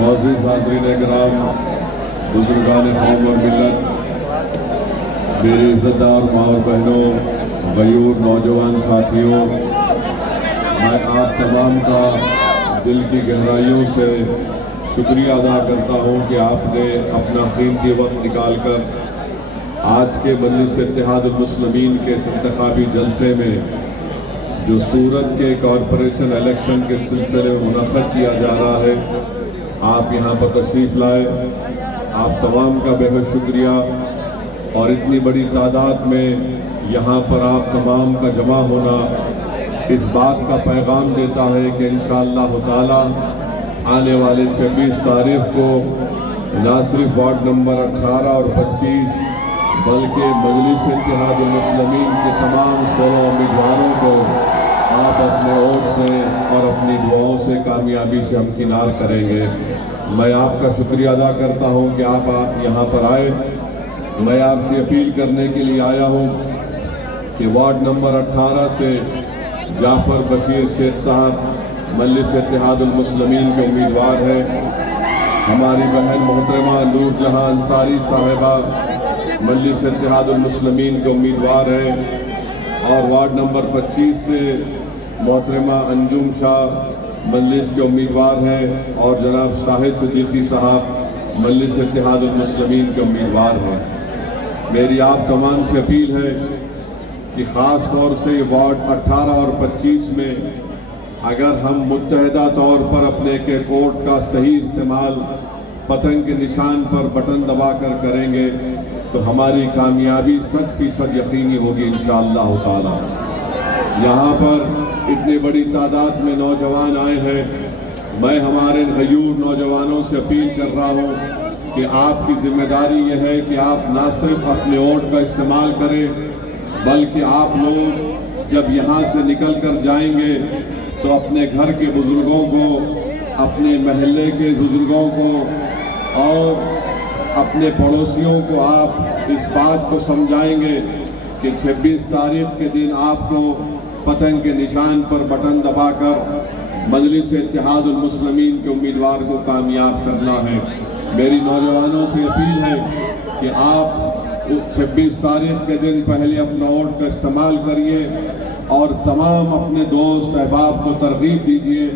معزز حاضرین کرام، بزرگان قوم اور ملت، میری عزتدار ماں اور بہنوں، غیور نوجوان ساتھیوں، میں آپ تمام کا دل کی گہرائیوں سے شکریہ ادا کرتا ہوں کہ آپ نے اپنا قیمتی وقت نکال کر آج کے مجلس اتحاد المسلمین کے اس انتخابی جلسے میں جو سورت کے کارپوریشن الیکشن کے سلسلے میں منعقد کیا جا رہا ہے، آپ یہاں پر تشریف لائے۔ آپ تمام کا بے حد شکریہ، اور اتنی بڑی تعداد میں یہاں پر آپ تمام کا جمع ہونا اس بات کا پیغام دیتا ہے کہ انشاءاللہ تعالی آنے والے 26 تاریخ کو نہ صرف وارڈ نمبر 18 اور 25 بلکہ مجلس اتحاد المسلمین کے تمام 16 امیدواروں کو آپ اپنے ووٹ سے اور اپنی دعاؤں سے کامیابی سے ہمکنار کریں گے۔ میں آپ کا شکریہ ادا کرتا ہوں کہ آپ یہاں پر آئے۔ میں آپ سے اپیل کرنے کے لیے آیا ہوں کہ وارڈ نمبر 18 سے جعفر بشیر شیخ صاحب مجلس اتحاد المسلمین کے امیدوار ہیں۔ ہماری بہن محترمہ نور جہاں انصاری صاحبہ مجلس اتحاد المسلمین کے امیدوار ہیں، اور وارڈ نمبر 25 سے محترمہ انجم شاہ مجلس کے امیدوار ہیں، اور جناب شاہد صدیقی صاحب مجلس اتحاد المسلمین کے امیدوار ہیں۔ میری آپ تمام سے اپیل ہے کہ خاص طور سے وارڈ 18 اور 25 میں اگر ہم متحدہ طور پر اپنے کے کوڈ کا صحیح استعمال پتنگ کے نشان پر بٹن دبا کر کریں گے تو ہماری کامیابی 100% یقینی ہوگی انشاءاللہ تعالی۔ یہاں پر اتنی بڑی تعداد میں نوجوان آئے ہیں۔ میں ہمارے غیور نوجوانوں سے اپیل کر رہا ہوں کہ آپ کی ذمہ داری یہ ہے کہ آپ نہ صرف اپنے ووٹ کا استعمال کریں، بلکہ آپ لوگ جب یہاں سے نکل کر جائیں گے تو اپنے گھر کے بزرگوں کو، اپنے محلے کے بزرگوں کو اور اپنے پڑوسیوں کو آپ اس بات کو سمجھائیں گے کہ 26 تاریخ کے دن آپ کو پتنگ کے نشان پر بٹن دبا کر مجلس اتحاد المسلمین کے امیدوار کو کامیاب کرنا ہے۔ میری نوجوانوں سے اپیل ہے کہ آپ 26 تاریخ کے دن پہلے اپنا ووٹ کا استعمال کریے، اور تمام اپنے دوست احباب کو ترغیب دیجیے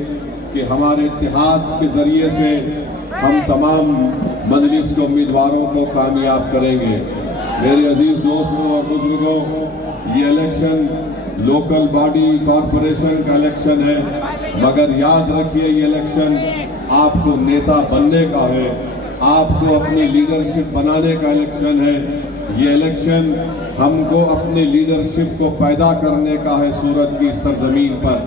کہ ہمارے اتحاد کے ذریعے سے ہم تمام مجلس کے امیدواروں کو کامیاب کریں گے۔ میرے عزیز دوستوں اور بزرگوں، یہ الیکشن لوکل باڈی کارپوریشن کا الیکشن ہے، مگر یاد رکھیے یہ الیکشن آپ کو نیتا بننے کا ہے، آپ کو اپنی لیڈرشپ بنانے کا الیکشن ہے۔ یہ الیکشن ہم کو اپنی لیڈرشپ کو پیدا کرنے کا ہے سورت کی سرزمین پر۔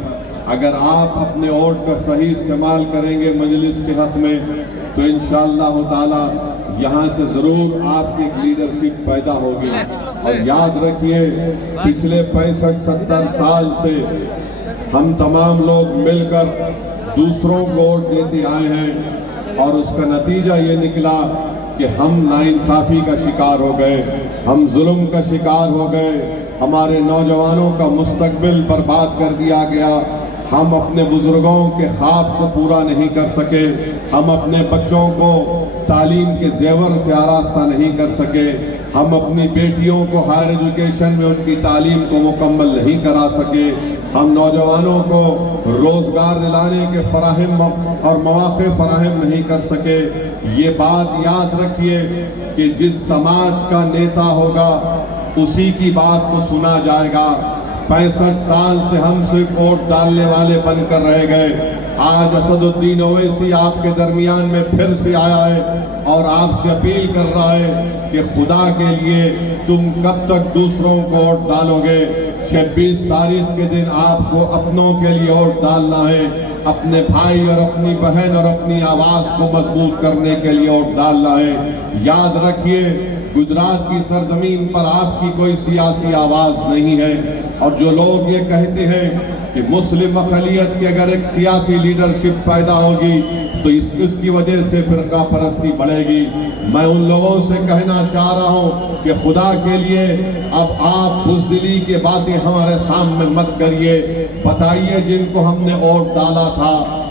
اگر آپ اپنے ووٹ کا صحیح استعمال کریں گے مجلس کے حق میں تو انشاءاللہ تعالی یہاں سے ضرور آپ کی ایک لیڈرشپ پیدا ہوگی۔ اور یاد رکھیے پچھلے 65-70 سال سے ہم تمام لوگ مل کر دوسروں کو ووٹ دیتے آئے ہیں، اور اس کا نتیجہ یہ نکلا کہ ہم ناانصافی کا شکار ہو گئے، ہم ظلم کا شکار ہو گئے، ہمارے نوجوانوں کا مستقبل برباد کر دیا گیا، ہم اپنے بزرگوں کے خواب کو پورا نہیں کر سکے، ہم اپنے بچوں کو تعلیم کے زیور سے آراستہ نہیں کر سکے، ہم اپنی بیٹیوں کو ہائر ایجوکیشن میں ان کی تعلیم کو مکمل نہیں کرا سکے، ہم نوجوانوں کو روزگار دلانے کے فراہم اور مواقع فراہم نہیں کر سکے۔ یہ بات یاد رکھیے کہ جس سماج کا نیتا ہوگا اسی کی بات کو سنا جائے گا۔ 65 سال سے ہم صرف ووٹ ڈالنے والے بن کر رہ گئے۔ آج اسد الدین اویسی آپ کے درمیان میں پھر سے آیا ہے اور آپ سے اپیل کر رہا ہے کہ خدا کے لیے تم کب تک دوسروں کو ووٹ ڈالو گے؟ 26 تاریخ کے دن آپ کو اپنوں کے لیے ووٹ ڈالنا ہے، اپنے بھائی اور اپنی بہن اور اپنی آواز کو مضبوط کرنے کے لیے ووٹ ڈالنا ہے۔ یاد رکھیے گجرات کی سرزمین پر آپ کی کوئی سیاسی آواز نہیں ہے، اور جو لوگ یہ کہتے ہیں کہ مسلم اقلیت کی اگر ایک سیاسی لیڈرشپ پیدا ہوگی تو اس کی وجہ سے فرقہ پرستی بڑھے گی، میں ان لوگوں سے کہنا چاہ رہا ہوں کہ خدا کے لیے اب آپ بزدلی کی باتیں ہمارے سامنے مت کریے۔ بتائیے جن کو ہم نے ووٹ ڈالا تھا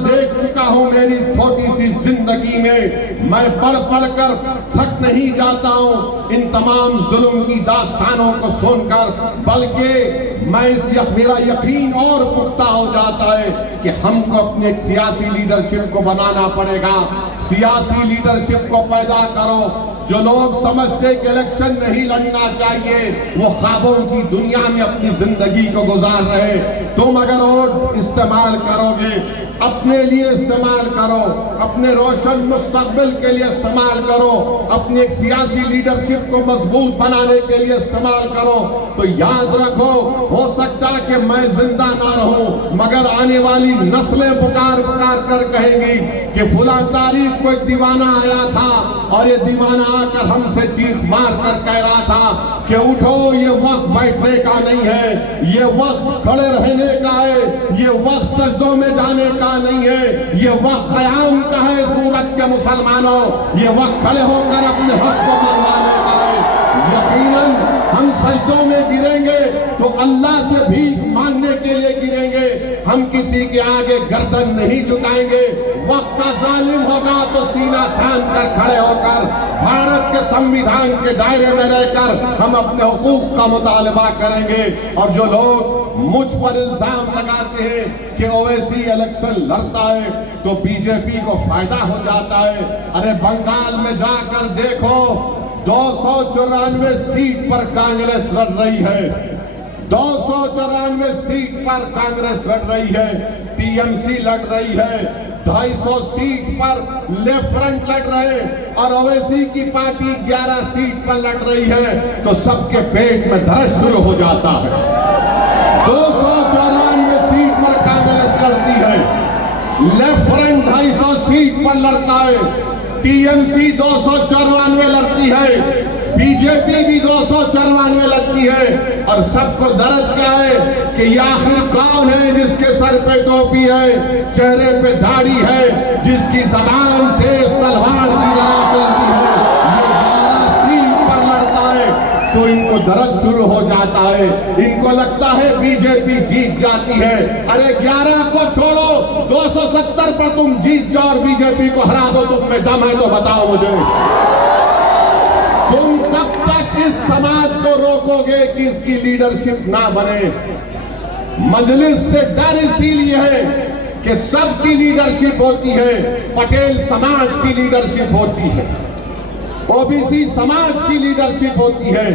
دیکھ چکا ہوں میری چھوٹی سی زندگی میں، میں پڑھ پڑھ کر تھک نہیں جاتا ہوں ان تمام ظلم کی داستانوں کو سن کر، بلکہ میرا یقین اور پختہ ہو جاتا ہے کہ ہم کو اپنی ایک سیاسی لیڈرشپ کو بنانا پڑے گا۔ سیاسی لیڈرشپ کو پیدا کرو۔ جو لوگ سمجھتے کہ الیکشن نہیں لڑنا چاہیے، وہ خوابوں کی دنیا میں اپنی زندگی کو گزار رہے۔ تم اگر ووٹ استعمال کرو گے، اپنے لیے استعمال کرو، اپنے روشن مستقبل کے لیے استعمال کرو، اپنی ایک سیاسی لیڈرشپ کو مضبوط بنانے کے لیے استعمال کرو، تو یاد رکھو، ہو سکتا ہے کہ میں زندہ نہ رہوں، مگر آنے والی نسلیں پکار پکار کر کہیں گی کہ فلاں تاریخ کو ایک دیوانہ آیا تھا اور یہ دیوانہ آ کر ہم سے چیخ مار کر کہہ رہا تھا کہ اٹھو، یہ وقت بیٹھنے کا نہیں ہے، یہ وقت کھڑے رہنے کا ہے، یہ وقت سجدوں میں جانے کا نہیں ہے، یہ وقت قیام کا ہے سورت کے مسلمانوں، یہ وقت کھڑے ہو کر اپنے حق کو منوانے کا ہے۔ یقیناً ہم سجدوں میں گریں گے تو اللہ سے بھیک مانگنے کے لیے گریں گے، ہم کسی کے آگے گردن نہیں جھکائیں گے۔ وقت کا ظالم ہوگا تو سینہ تان کر کھڑے ہو کر بھارت کے سمویدھان کے دائرے میں رہ کر ہم اپنے حقوق کا مطالبہ کریں گے۔ اور جو لوگ مجھ پر الزام لگاتے ہیں کہ اویسی الیکشن لڑتا ہے تو بی جے پی کو فائدہ ہو جاتا ہے، ارے بنگال میں جا کر دیکھو، 294 سیٹ پر کانگریس لڑ رہی ہے، 294 سیٹ پر کانگریس لڑ رہی ہے، ٹی ایم سی لڑ رہی ہے، 250 سیٹ پر لیفٹ فرنٹ لڑ رہے، اور اویسی کی پارٹی 11 سیٹ پر لڑ رہی ہے، تو سب کے پیٹ میں درد شروع ہو جاتا ہے۔ 294 سیٹ پر کانگریس لڑتی ہے، لیفٹ فرنٹ 250 سیٹ پر لڑتا ہے، ٹی ایم سی 294 لڑتی ہے، بی جے پی بھی 294 لڑتی ہے، اور سب کو درد کیا ہے کہ یہ آخر کون ہے جس کے سر پہ ٹوپی ہے، چہرے پہ داڑھی ہے، جس کی زبان تیز تلوار کی طرح چلتی ہے، یہ 11 سیٹ پر لڑتا ہے، تو ان کو درد شروع ہو جاتا ہے، ان کو لگتا ہے بی جے پی جیت جاتی ہے۔ ارے 11 کو چھوڑو، 270 پر تم جیت جاؤ اور بی جے پی کو ہرا دو، تم میں دم ہے تو بتاؤ مجھے، تم کب تک اس سماج کو روکو گے کہ اس کی لیڈرشپ نہ بنے؟ مجلس سے ڈر اسی لیے ہے کہ سب کی لیڈرشپ ہوتی ہے، پٹیل سماج کی لیڈرشپ ہوتی ہے، او بی سی سماج کی لیڈرشپ ہوتی ہے،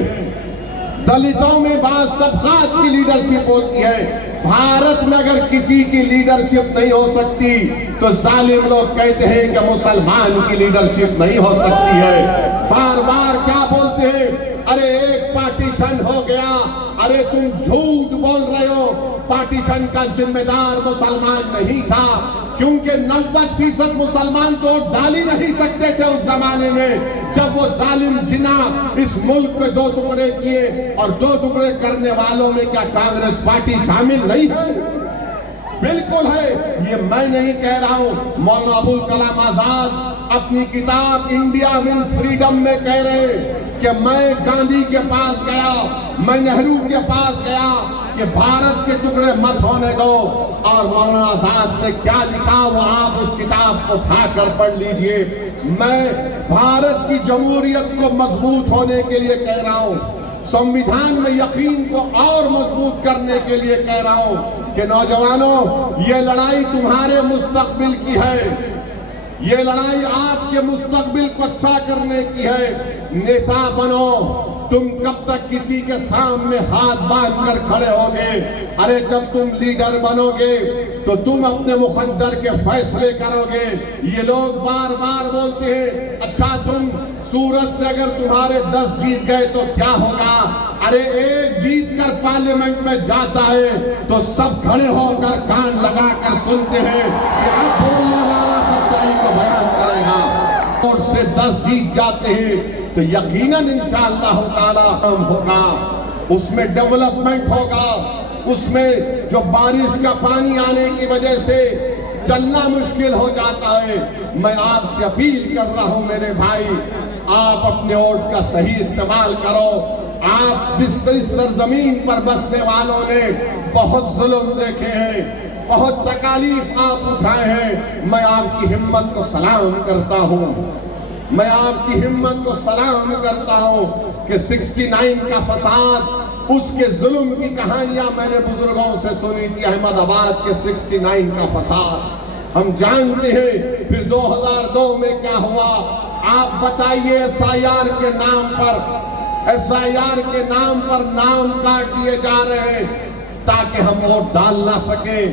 دلتوں میں بعض طبقات کی لیڈرشپ ہوتی ہے۔ بھارت میں اگر کسی کی لیڈرشپ نہیں ہو سکتی تو ظالم لوگ کہتے ہیں کہ مسلمان کی لیڈرشپ نہیں ہو سکتی ہے۔ بار بار کیا بولتے ہیں؟ ارے ایک پارٹیشن ہو گیا، ارے تم جھوٹ بول رہے ہو، پارٹیشن کا ذمہ دار مسلمان نہیں تھا، کیونکہ 90% مسلمان تو ووٹ ڈال ہی نہیں سکتے تھے اس زمانے میں جب وہ ظالم جنا اس ملک میں 2 ٹکڑے کیے، اور 2 ٹکڑے کرنے والوں میں کیا کانگریس پارٹی شامل نہیں ہے؟ بالکل ہے، یہ میں نہیں کہہ رہا ہوں، مولانا ابوالکلام آزاد اپنی کتاب انڈیا ونز فریڈم میں کہہ رہے کہ میں گاندھی کے پاس گیا، میں نہرو کے پاس گیا کہ بھارت کے ٹکڑے مت ہونے دو، اور مولانا آزاد نے کیا لکھا وہ آپ اس کتاب کو اٹھا کر پڑھ لیجئے۔ میں بھارت کی جمہوریت کو مضبوط ہونے کے لیے کہہ رہا ہوں، سمویدھان میں یقین کو اور مضبوط کرنے کے لیے کہہ رہا ہوں کہ نوجوانوں، یہ لڑائی تمہارے مستقبل کی ہے، یہ لڑائی آپ کے مستقبل کو اچھا کرنے کی ہے۔ نیتا بنو، تم کب تک کسی کے سامنے ہاتھ باندھ کر کھڑے ہوگے؟ ارے جب تم لیڈر بنو گے تو تم اپنے مقدر کے فیصلے کرو گے۔ یہ لوگ بار بار بولتے ہیں اچھا تم سورت سے اگر تمہارے 10 جیت گئے تو کیا ہوگا؟ ارے ایک جیت کر پارلیمنٹ میں جاتا ہے تو سب کھڑے ہو کر کان لگا کر سنتے ہیں کہ اب بولنے والا سچائی کو بیان کرے گا، اور سے 10 جیت جاتے ہیں تو یقیناً انشاءاللہ تعالی ہم ہوگا، اس میں ڈیولپمنٹ ہوگا، اس میں جو بارش کا پانی آنے کی وجہ سے چلنا مشکل ہو جاتا ہے۔ میں آپ سے اپیل کر رہا ہوں میرے بھائی، آپ اپنے ووٹ کا صحیح استعمال کرو۔ آپ اس سرزمین پر بسنے والوں نے بہت ظلم دیکھے ہیں، بہت تکالیف آپ اٹھائے ہیں، میں آپ کی ہمت کو سلام کرتا ہوں، میں آپ کی ہمت کو سلام کرتا ہوں کہ 69 کا فساد، اس کے ظلم کی کہانیاں میں نے بزرگوں سے سنی تھی، احمد آباد کے 69 کا فساد ہم جانتے ہیں۔ پھر 2002 میں کیا ہوا آپ بتائیے؟ SIR کے نام پر، SIR کے نام پر نام کاٹ دیے جا رہے ہیں تاکہ ہم ووٹ ڈال نہ سکیں،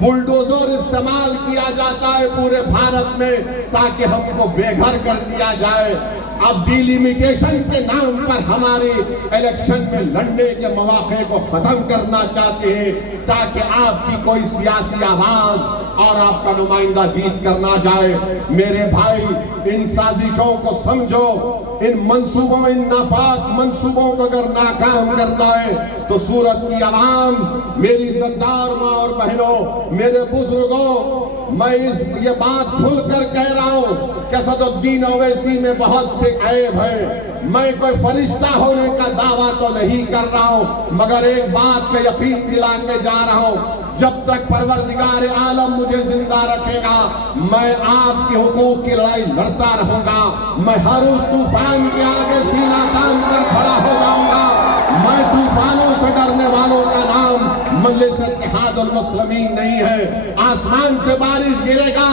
بلڈوزر استعمال کیا جاتا ہے پورے بھارت میں تاکہ ہم کو بے گھر کر دیا جائے۔ اب ڈیلیمیٹیشن کے نام پر ہماری الیکشن میں لڑنے کے مواقع کو ختم کرنا چاہتے ہیں تاکہ آپ کی کوئی سیاسی آواز اور آپ کا نمائندہ جیت کرنا جائے۔ میرے بھائی، ان سازشوں کو سمجھو، ان منصوبوں، ان ناپاک منصوبوں کو اگر ناکام کرنا ہے تو سورت کی عوام، میری عزتدار ماں اور بہنوں، میرے بزرگوں، میں یہ بات کھل کر کہہ رہا ہوں کہ اسد الدین اویسی میں بہت سے عیب ہے، میں کوئی فرشتہ ہونے کا دعویٰ تو نہیں کر رہا ہوں، مگر ایک بات کا یقین دلا کے جا رہا ہوں، جب تک پروردگار عالم مجھے زندہ رکھے گا میں آپ کے حقوق کی لڑائی لڑتا رہوں گا، میں ہر اس طوفان کے آگے سینہ تان کر کھڑا ہو جاؤں گا۔ میں طوفانوں سے ڈرنے والوں کا نام مجلس اتحاد المسلمین نہیں ہے۔ آسمان سے بارش گرے گا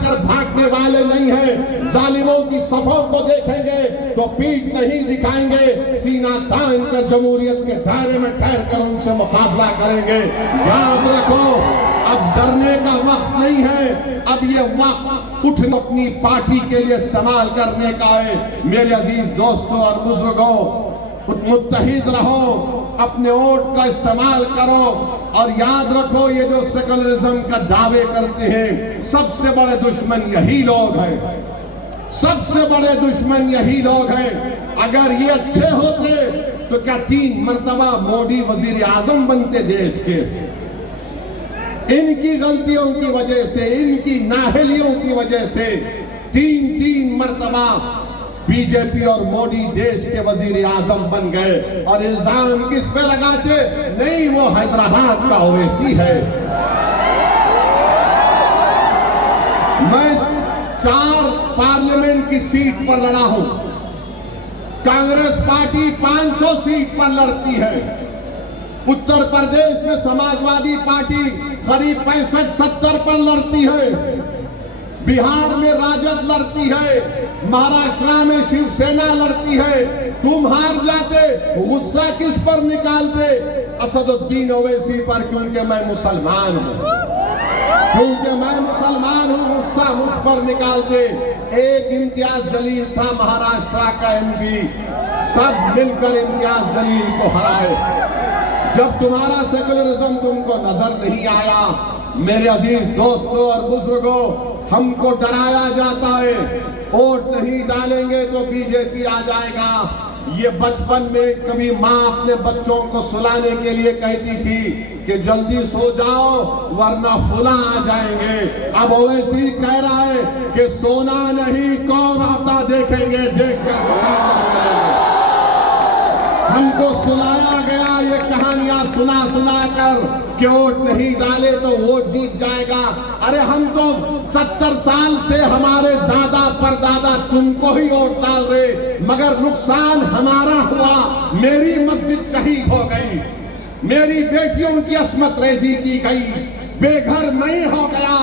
کر بھاگنے والے نہیں ہیں، ظالموں کی صفوں کو دیکھیں گے تو پیٹھ نہیں دکھائیں گے، سینہ تان کر جمہوریت کے دائرے میں ٹھہر کر ان سے مقابلہ کریں گے۔ یاد رکھو، اب ڈرنے کا وقت نہیں ہے، اب یہ وقت اٹھنا اپنی پارٹی کے لیے استعمال کرنے کا ہے۔ میرے عزیز دوستوں اور بزرگوں، متحد رہو، اپنے ووٹ کا استعمال کرو، اور یاد رکھو یہ جو سیکولرزم کا دعوے کرتے ہیں سب سے بڑے دشمن یہی لوگ ہیں، سب سے بڑے دشمن یہی لوگ ہیں۔ اگر یہ اچھے ہوتے تو کیا 3 مرتبہ مودی وزیر اعظم بنتے دیش کے؟ ان کی غلطیوں کی وجہ سے، ان کی نااہلیوں کی وجہ سے 3 مرتبہ بی جے پی اور مودی دیش کے وزیر اعظم بن گئے، اور الزام کس پہ لگاتے؟ نہیں، وہ حیدرآباد کا اویسی ہے۔ میں 4 پارلیمنٹ کی سیٹ پر لڑا ہوں، کانگریس پارٹی 500 سیٹ پر لڑتی ہے، اتر پردیش میں سماجوادی پارٹی قریب 65-70 پر لڑتی ہے، بہار میں راجد لڑتی ہے، مہاراشٹر میں شیو سینا لڑتی ہے۔ تم ہار جاتے، غصہ کس پر نکالتے؟ اسد الدین اویسی پر، کیونکہ میں مسلمان ہوں، کیونکہ میں مسلمان ہوں، غصہ مجھ پر نکالتے۔ ایک امتیاز جلیل تھا مہاراشٹر کا MP، سب مل کر امتیاز جلیل کو ہرائے۔ جب تمہارا سیکولرزم تم کو نظر نہیں آیا، میرے عزیز دوستوں اور بزرگوں، ہم کو ڈرایا جاتا ہے ووٹ نہیں ڈالیں گے تو بی جے پی آ جائے گا۔ یہ بچپن میں کبھی ماں اپنے بچوں کو سلانے کے لیے کہتی تھی کہ جلدی سو جاؤ ورنہ فلاں آ جائیں گے، اب اویسی کہہ رہا ہے کہ سونا نہیں، کون آتا دیکھیں گے، دیکھ کر ہم کو سلایا گیا یہ کہانیاں سنا کر کہ ووٹ نہیں ڈالے تو ووٹ جیت جائے گا۔ ارے ہم تو 70 سال سے ہمارے دادا پردادا تم کو ہی ووٹ ڈال رہے، مگر نقصان ہمارا ہوا، میری مسجد شہید ہو گئی، میری بیٹیوں کی عصمت ریزی کی گئی، بے گھر میں ہو گیا،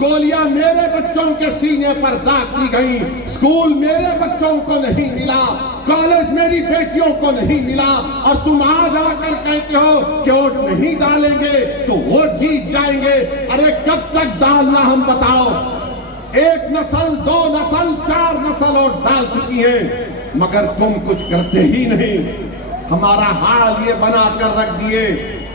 گولیاں میرے بچوں کے سینے پر داغ کی گئی، اسکول میرے بچوں کو نہیں ملا، کالج میری بیٹیوں کو نہیں ملا، اور تم آج آ کر کہتے ہو کہ ووٹ نہیں ڈالیں گے تو ووٹ جیت جائیں گے۔ ارے کب تک ڈالنا ہم بتاؤ؟ 1 نسل 2 نسل 4 نسل ووٹ ڈال چکی ہیں، مگر تم کچھ کرتے ہی نہیں۔ ہمارا حال یہ بنا کر رکھ دیے،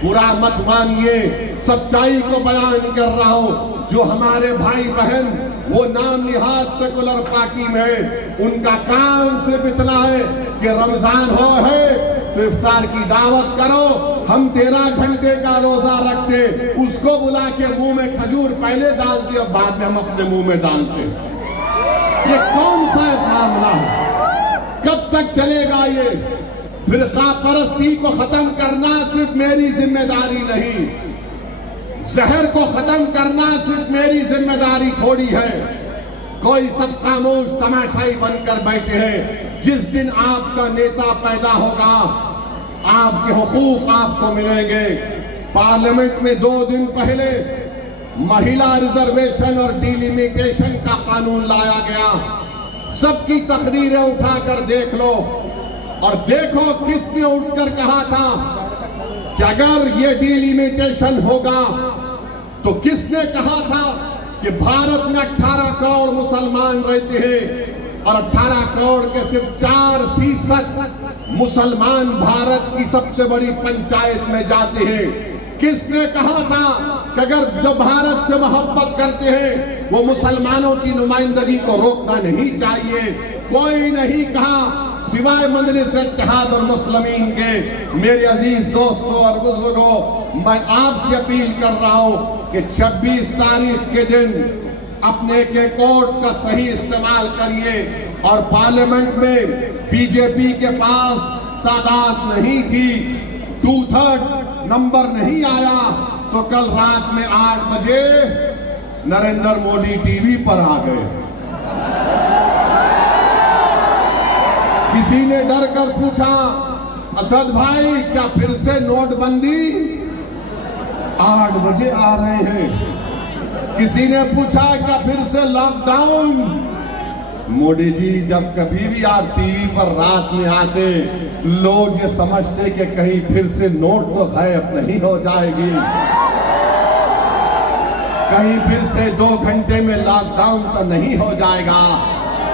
برا مت مانیے، سچائی کو بیان کر رہا ہوں۔ جو ہمارے بھائی بہن وہ نام نہاد سیکولر پارٹی میں، ان کا کام صرف اتنا ہے کہ رمضان ہے تو افطار کی دعوت کرو، ہم 13 گھنٹے کا روزہ رکھتے، اس کو بلا کے منہ میں کھجور پہلے ڈالتے اور بعد میں ہم اپنے منہ میں ڈالتے۔ یہ کون سا معاملہ ہے؟ کب تک چلے گا یہ؟ فرقہ پرستی کو ختم کرنا صرف میری ذمہ داری نہیں، زہر کو ختم کرنا صرف میری ذمہ داری تھوڑی ہے. کوئی سب خاموش تماشائی بن کر بیٹھے ہیں. جس دن آپ کا نیتا پیدا ہوگا آپ کے حقوق آپ کو ملیں گے. پارلیمنٹ میں 2 دن پہلے مہیلا ریزرویشن اور ڈیلیمیٹیشن کا قانون لایا گیا. سب کی تقریریں اٹھا کر دیکھ لو اور دیکھو کس نے اٹھ کر کہا تھا کہ اگر یہ ڈیلیمیٹیشن ہوگا تو کس نے کہا تھا کہ بھارت میں 18 کروڑ مسلمان رہتے ہیں اور 18 کروڑ کے صرف 4% مسلمان بھارت کی سب سے بڑی پنچایت میں جاتے ہیں. کس نے کہا تھا کہ اگر جو بھارت سے محبت کرتے ہیں وہ مسلمانوں کی نمائندگی کو روکنا نہیں چاہیے؟ کوئی نہیں کہا سوائے مجلس اتحاد اور مسلمین کے. میرے عزیز دوستوں اور بزرگوں، میں آپ سے اپیل کر رہا ہوں کہ 26 تاریخ کے دن اپنے ایک ووٹ کا صحیح استعمال کریے. اور پارلیمنٹ میں بی جے پی کے پاس تعداد نہیں تھی، 2/3 نمبر نہیں آیا، تو کل رات میں 8 بجے نریندر مودی ٹی وی پر آ گئے. کسی نے ڈر کر پوچھا اسد بھائی کیا پھر سے نوٹ بندی؟ 8 بجے آ رہے ہیں. کسی نے پوچھا کیا پھر سے لاک ڈاؤن؟ مودی جی جب کبھی بھی آپ ٹی وی پر رات میں آتے لوگ یہ سمجھتے کہ کہیں پھر سے نوٹ تو غائب نہیں ہو جائے گی، کہیں پھر سے 2 گھنٹے میں لاک ڈاؤن تو نہیں ہو جائے گا.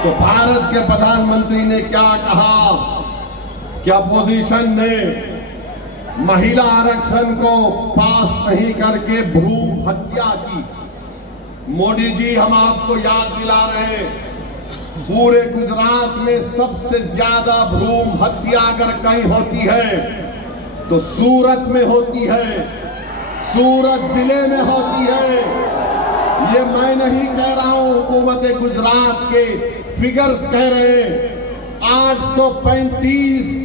تو بھارت کے پردھان منتری نے کیا کہا کہ اپوزیشن نے مہیلا آرکشن کو پاس نہیں کر کے بھروم ہتیا کی. مودی جی ہم آپ کو یاد دلا رہے ہیں پورے گجرات میں سب سے زیادہ بھروم ہتیا اگر کہیں ہوتی ہے تو سورت میں ہوتی ہے، سورت ضلع میں ہوتی ہے. یہ میں نہیں کہہ رہا ہوں، حکومت گجرات کے فگرز کہہ رہے ہیں. 835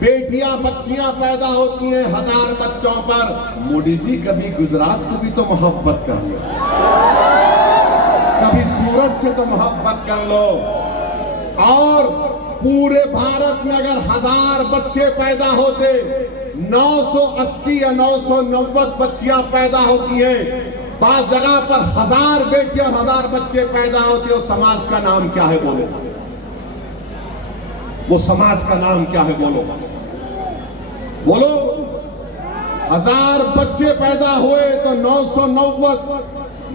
بیٹیاں بچیاں پیدا ہوتی ہیں 1000 بچوں پر. مودی جی کبھی گجرات سے بھی تو محبت کر لو، کبھی سورت سے تو محبت کر لو. اور پورے بھارت میں اگر 1000 بچے پیدا ہوتے 980 یا 990 بچیاں پیدا ہوتی ہیں. بعض جگہ پر 1000 بیٹیاں اور 1000 بچے پیدا ہوتے. وہ سماج کا نام کیا ہے بولو؟ وہ سماج کا نام کیا ہے بولو؟ بولو 1000 بچے پیدا ہوئے تو 990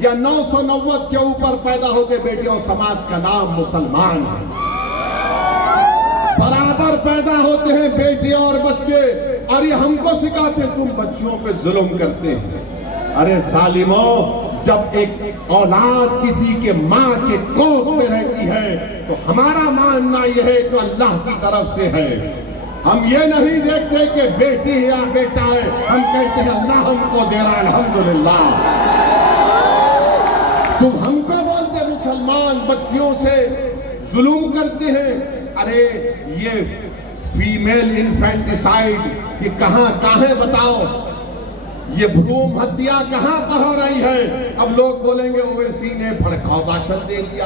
یا 990 کے اوپر پیدا ہوتے بیٹیوں. سماج کا نام مسلمان ہے. برابر پیدا ہوتے ہیں بیٹے اور بچے. اور یہ ہم کو سکھاتے تم بچیوں پہ ظلم کرتے ہیں. ارے ظالموں، جب ایک اولاد کسی کے ماں کے گود میں رہتی ہے تو ہمارا ماننا یہ ہے کہ اللہ کی طرف سے ہے. ہم یہ نہیں دیکھتے کہ بیٹی ہے یا بیٹا ہے، ہم کہتے ہیں اللہ ہم کو دے رہا ہے الحمدللہ. تم ہم کو بولتے مسلمان بچیوں سے ظلم کرتے ہیں. ارے یہ فیمیل انفینٹیسائیڈ یہ کہاں ہے بتاؤ؟ یہ بھروم ہتیا کہاں پر ہو رہی ہے؟ اب لوگ بولیں گے اویسی نے بھڑکاؤ بھاشن دے دیا.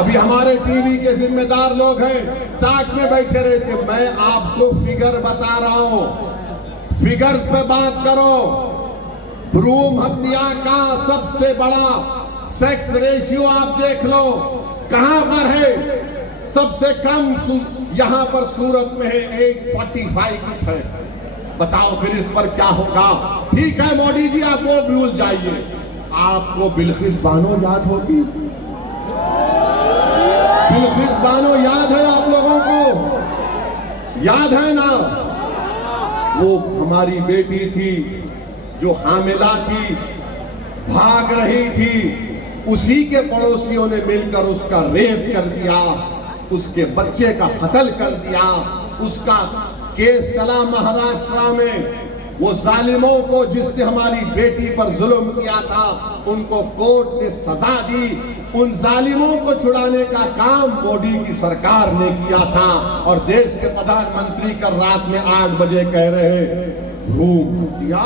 ابھی ہمارے ٹی وی کے ذمہ دار لوگ ہیں تاک میں بیٹھے رہتے. میں آپ کو فگر بتا رہا ہوں، فگرز پہ بات کرو. بھروم ہتیا کا سب سے بڑا سیکس ریشیو آپ دیکھ لو کہاں پر ہے. سب سے کم یہاں پر سورت میں ہے 845 کچھ ہے. بتاؤ پھر اس پر کیا ہوگا؟ ٹھیک ہے مودی جی آپ وہ بھول جائیے، آپ کو بلقیس بانو یاد ہوگی؟ بلقیس بانو یاد ہے آپ لوگوں کو؟ یاد ہے نا؟ وہ ہماری بیٹی تھی جو حاملہ تھی، بھاگ رہی تھی. اسی کے پڑوسیوں نے مل کر اس کا ریپ کر دیا، اس کے بچے کا قتل کر دیا. اس کا کیس چلا مہاراشٹرا میں. وہ ظالموں کو جس نے ہماری بیٹی پر ظلم کیا تھا ان کو کورٹ نے سزا دی. ان ظالموں کو چھڑانے کا کام مودی کی سرکار نے کیا تھا. اور دیش کے پردھان منتری کل رات میں 8 بجے کہہ رہے ہیں بھروم ہتیا.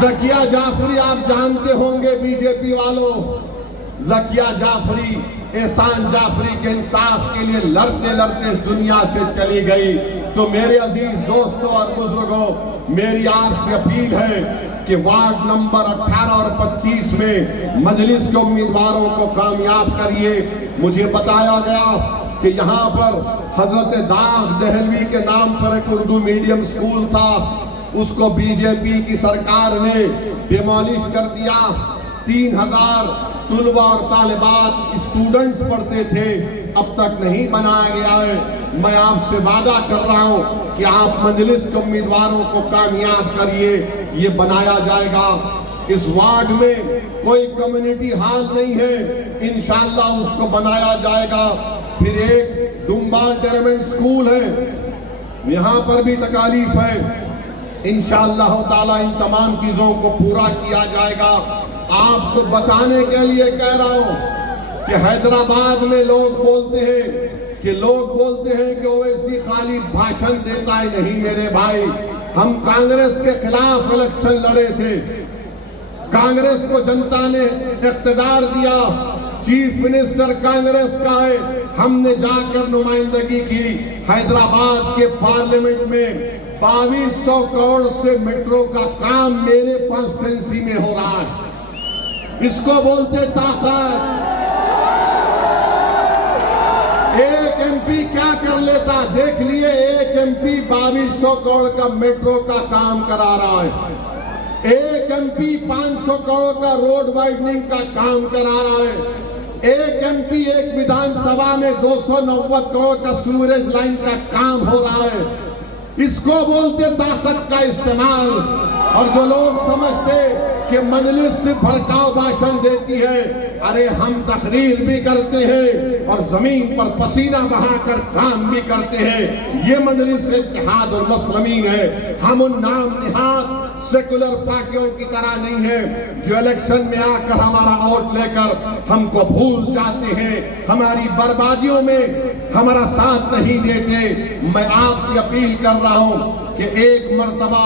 زکیہ جعفری آپ جانتے ہوں گے بی جے پی والوں، زکیہ جعفری احسان جعفری کے انصاف کے لیے لڑتے لڑتے اس دنیا سے چلی گئی۔ تو میرے عزیز دوستوں اور بزرگوں، میری آپ سے اپیل ہے کہ وارڈ نمبر 18 اور 25 میں مجلس کے امیدواروں کو کامیاب کریے۔ مجھے بتایا گیا کہ یہاں پر حضرت داغ دہلوی کے نام پر ایک اردو میڈیم سکول تھا، اس کو بی جے پی کی سرکار نے ڈیمالش کر دیا۔ 3000 طلبہ اور طالبات اسٹوڈنٹس پڑھتے تھے، اب تک نہیں بنایا گیا ہے۔ میں آپ سے وعدہ کر رہا ہوں کہ آپ مجلس کے امیدواروں کو کامیاب کریے، یہ بنایا جائے گا۔ اس وارڈ میں کوئی کمیونٹی ہال نہیں ہے، انشاءاللہ اس کو بنایا جائے گا۔ پھر ایک ڈمبال ٹیرمنٹ سکول ہے، یہاں پر بھی تکالیف ہے، انشاءاللہ تعالی ان تمام چیزوں کو پورا کیا جائے گا۔ آپ کو بتانے کے لیے کہہ رہا ہوں کہ حیدرآباد میں لوگ بولتے ہیں کہ اویسی خالی بھاشن دیتا ہے۔ نہیں میرے بھائی، ہم کانگریس کے خلاف الیکشن لڑے تھے، کانگریس کو جنتا نے اقتدار دیا، چیف منسٹر کانگریس کا ہے، ہم نے جا کر نمائندگی کی حیدرآباد کے پارلیمنٹ میں۔ 2200 کروڑ سے میٹرو کا کام میرے کانسٹیٹوئنسی میں ہو رہا ہے، اس کو بولتے طاقت۔ ایک ایم پی کیا کر لیتا، دیکھ لیے، ایک ایم پی 2200 کروڑ کا میٹرو کا کام کرا رہا ہے، ایک ایم پی 500 کروڑ کا روڈ وائڈننگ کا کام کرا رہا ہے، ایک ایم پی ایک ویدھان سبھا میں 290 کروڑ کا سیوریج لائن کا کام ہو رہا ہے۔ اس کو بولتے طاقت کا استعمال۔ اور جو لوگ سمجھتے کہ مجلس سے بھڑکاؤ بھاشن دیتی ہے، ارے ہم تقریر بھی کرتے ہیں اور زمین پر پسینہ بہا کر کام بھی کرتے ہیں۔ یہ مجلس اتحاد المسلمین ہے، ہم ان نام نہاد سیکولر پارٹیوں کی طرح نہیں ہے جو الیکشن میں آ کر ہمارا ووٹ لے کر ہم کو بھول جاتے ہیں، ہماری بربادیوں میں ہمارا ساتھ نہیں دیتے۔ میں آپ سے اپیل کر رہا ہوں کہ ایک مرتبہ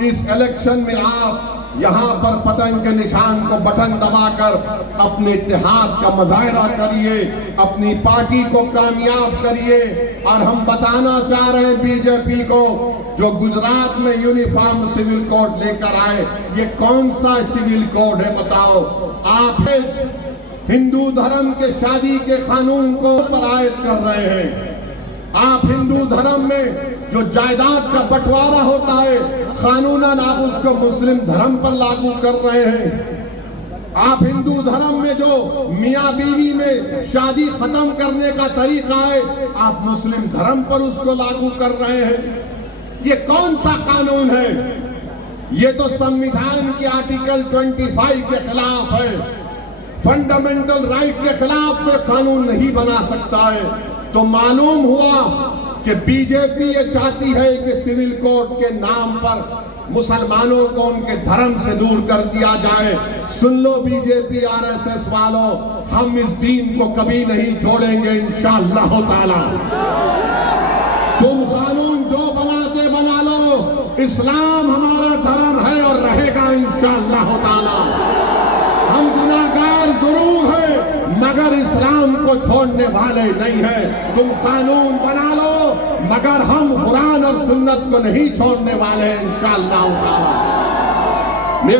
اس الیکشن میں آپ یہاں پر پتنگ کے نشان کو بٹن دبا کر اپنے اتحاد کا مظاہرہ کریے، اپنی پارٹی کو کامیاب کریے۔ اور ہم بتانا چاہ رہے ہیں بی جے پی کو، جو گجرات میں یونیفارم سول کوڈ لے کر آئے، یہ کون سا سول کوڈ ہے بتاؤ؟ آپ ہندو دھرم کے شادی کے قانون کو پر عائد کر رہے ہیں۔ آپ ہندو دھرم میں جو جائیداد کا بٹوارہ ہوتا ہے، قانوناً آپ اس کو مسلم دھرم پر لاگو کر رہے ہیں۔ آپ ہندو دھرم میں جو میاں بیوی میں شادی ختم کرنے کا طریقہ ہے، آپ مسلم دھرم پر اس کو لاگو کر رہے ہیں۔ یہ کون سا قانون ہے؟ یہ تو سنویدھان کی آرٹیکل 25 کے خلاف ہے، فنڈامنٹل رائٹ کے خلاف کوئی قانون نہیں بنا سکتا ہے۔ تو معلوم ہوا کہ بی جے پی یہ چاہتی ہے کہ سول کوڈ کے نام پر مسلمانوں کو ان کے دھرم سے دور کر دیا جائے۔ سن لو B J P R S S والوں، ہم اس دین کو کبھی نہیں چھوڑیں گے انشاءاللہ تعالی۔ تم قانون جو بناتے بنا لو، اسلام ہمارا دھرم ہے اور رہے گا انشاءاللہ تعالی۔ ہم گناہگار ضرور ہیں مگر اسلام کو چھوڑنے والے نہیں ہیں۔ تم قانون بنا لو مگر ہم قرآن اور سنت کو نہیں چھوڑنے والے ہیں انشاءاللہ تعالی۔